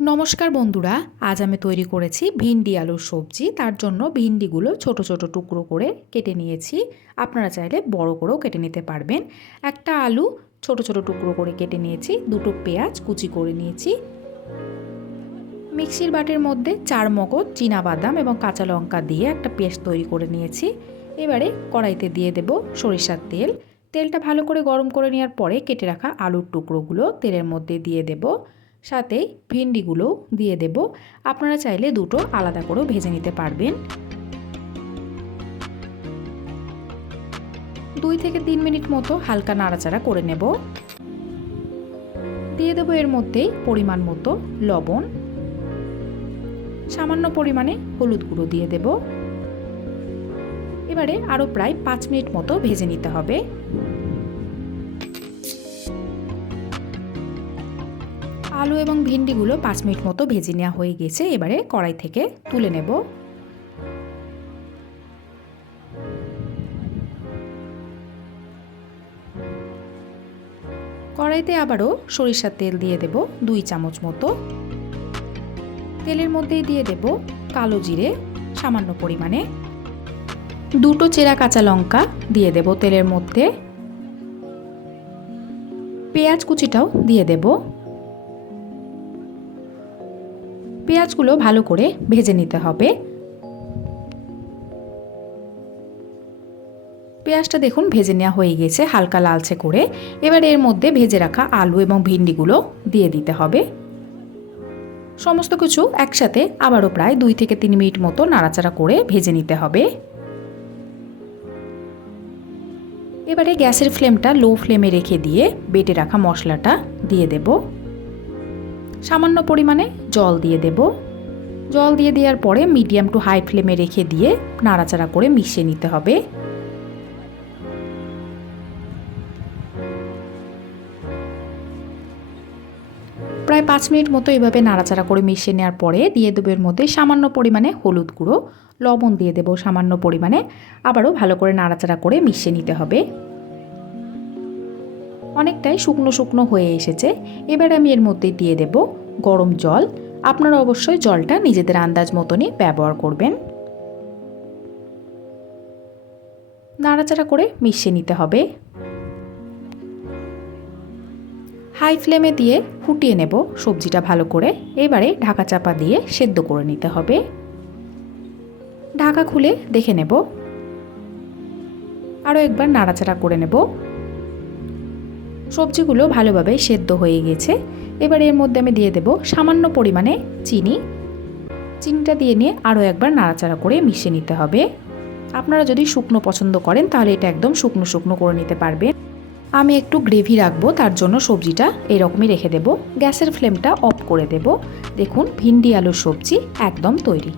নমস্কার বন্ধুরা, আজ আমি তৈরি করেছি ভিন্ডি আলুর সবজি। তার জন্য ভিন্ডিগুলো ছোট ছোট টুকরো করে কেটে নিয়েছি। আপনারা চাইলে বড় করেও কেটে নিতে পারবেন। একটা আলু ছোট ছোট টুকরো করে কেটে নিয়েছি, দুটো পেঁয়াজ কুচি করে নিয়েছি। মিক্সির বাটির মধ্যে 4 মগজ চীনাবাদাম এবং কাঁচা লঙ্কা দিয়ে একটা পেস্ট তৈরি করে নিয়েছি। এবারে কড়াইতে দিয়ে দেব সরিষার তেল। তেলটা ভালো করে গরম করে নেওয়ার পরে কেটে রাখা আলুর টুকরোগুলো তেলের মধ্যে দিয়ে দেব, সাথে ভিন্ডিগুলো দিয়ে দেব। আপনারা চাইলে দুটো আলাদা করেও ভেজে নিতে পারবেন। 2 থেকে 3 মিনিট মতো হালকা নাড়াচাড়া করে নেব। দিয়ে দেব এর মধ্যে পরিমাণ মতো লবণ, সামান্য পরিমাণে হলুদ গুঁড়ো দিয়ে দেব। এবারে আরও প্রায় 5 মিনিট মতো ভেজে নিতে হবে। আলু এবং ভিন্ডিগুলো 5 মিনিট মতো ভেজে নেওয়া হয়ে গেছে। এবারে কড়াই থেকে তুলে নেব। কড়াইতে আবারও সরিষার তেল দিয়ে দেব 2 চামচ মতো। তেলের মধ্যেই দিয়ে দেব কালো জিরে সামান্য পরিমাণে, দুটো চেরা কাঁচা লঙ্কা দিয়ে দেব তেলের মধ্যে, পেঁয়াজ কুচিটাও দিয়ে দেব। পেঁয়াজগুলো ভালো করে ভেজে নিতে হবে। পেঁয়াজটা দেখুন ভেজে নেওয়া হয়ে গেছে হালকা লালচে করে। এবার এর মধ্যে ভেজে রাখা আলু এবং ভিন্ডিগুলো দিয়ে দিতে হবে। সমস্ত কিছু একসাথে আবারও প্রায় 2 থেকে 3 মিনিট মতো নাড়াচাড়া করে ভেজে নিতে হবে। এবারে গ্যাসের ফ্লেমটা লো ফ্লেমে রেখে দিয়ে বেটে রাখা মশলাটা দিয়ে দেব। সামান্য পরিমাণে জল দিয়ে দেব। জল দিয়ে দেওয়ার পরে মিডিয়াম টু হাই ফ্লেমে রেখে দিয়ে নাড়াচাড়া করে মিশিয়ে নিতে হবে। প্রায় 5 মিনিট মতো এভাবে নাড়াচাড়া করে মিশিয়ে নেওয়ার পরে দিয়ে দেবো এর মধ্যে সামান্য পরিমাণে হলুদ গুঁড়ো, লবণ দিয়ে দেবো সামান্য পরিমাণে। আবারও ভালো করে নাড়াচাড়া করে মিশিয়ে নিতে হবে। অনেকটাই শুকনো শুকনো হয়ে এসেছে। এবার আমি এর মধ্যে দিয়ে দেব গরম জল। আপনারা অবশ্যই জলটা নিজেদের আন্দাজ মতনই ব্যবহার করবেন। নাড়াচাড়া করে মিশিয়ে নিতে হবে। হাই ফ্লেমে দিয়ে ফুটিয়ে নেব সবজিটা ভালো করে। এবারে ঢাকা চাপা দিয়ে সেদ্ধ করে নিতে হবে। ঢাকা খুলে দেখে নেব। আরও একবার নাড়াচাড়া করে নেব। সবজিগুলো ভালোভাবে সেদ্ধ হয়ে গেছে। এবার এর মধ্যে আমি দিয়ে দেব সামান্য পরিমাণে চিনি। চিনিটা দিয়ে নিয়ে আরও একবার নাড়াচাড়া করে মিশিয়ে নিতে হবে। আপনারা যদি শুকনো পছন্দ করেন তাহলে এটা একদম শুকনো শুকনো করে নিতে পারবেন। আমি একটু গ্রেভি রাখবো, তার জন্য সবজিটা এরকমই রেখে দেব। গ্যাসের ফ্লেমটা অফ করে দেব। দেখুন ভিন্ডি আলুর সবজি একদম তৈরি।